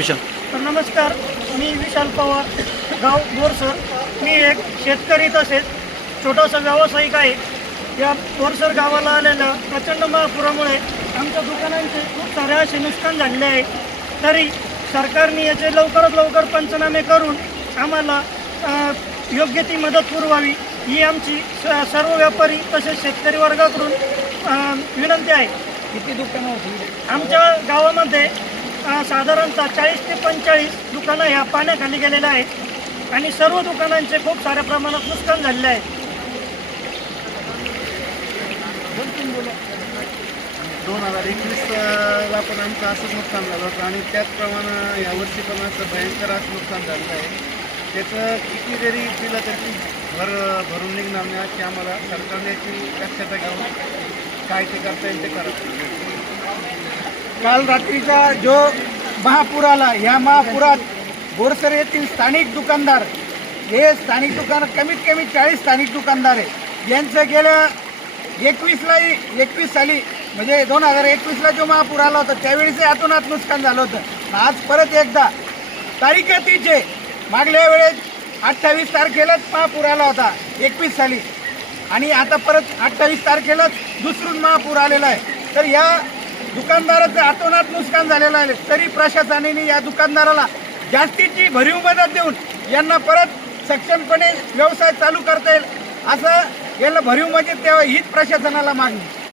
विशाल. तर नमस्कार मी विशाल पवार गाव बोरसर. मी एक शेतकरी तसेच छोटासा व्यावसायिक आहे. या बोरसर गावाला आलेल्या प्रचंड महापुरामुळे आमच्या दुकानांचे खूप सारे असे नुकसान झालेले आहे. तरी सरकारने याचे लवकरात लवकर पंचनामे करून आम्हाला योग्य ती मदत पुरवावी ही आमची स- सर्व व्यापारी तसेच शेतकरी वर्गाकडून विनंती आहे. किती दुकानं होती? आमच्या गावामध्ये साधारणतः चाळीस ते पंचेचाळीस दुकानं ह्या पाण्याखाली गेलेल्या आहेत. आणि सर्व दुकानांचे खूप साऱ्या प्रमाणात नुकसान झालेले आहे. दोन हजार एकवीसला पण आमचं असंच नुकसान झालं होतं आणि त्याचप्रमाणे यावर्षी पण असं भयंकर असं नुकसान झालेलं आहे. त्याचं किती जरी दिलं तरी भर भरून निघणार नाही की आम्हाला सरकारने याची दक्षता घ्यावं. काय ते करता येईल ते करा. काल रात्रीचा जो महापूर आला या महापुरात बोरसर येथील स्थानिक दुकानदार हे स्थानिक दुकान कमीत कमी चाळीस स्थानिक दुकानदार आहे यांचं गेल्या एकवीसला एकवीस साली म्हणजे दोन हजार एकवीसला जो महापूर आला होता त्यावेळेचे आतून आत नुकसान झालं होतं. आज परत एकदा तारीख तिचे मागल्या वेळेस अठ्ठावीस तारखेलाच महापूर आला होता एकवीस साली. आणि आता परत अठ्ठावीस तारखेलाच दुसरून महापूर आलेला आहे. तर या दुकानदाराचं आतोनात नुकसान झालेलं आहे. तरी प्रशासनाने या दुकानदाराला जास्तीची भरीव मदत देऊन यांना परत सक्षमपणे व्यवसाय चालू करता येईल. असं याला भरीव मदत द्यावं हीच प्रशासनाला मागणी.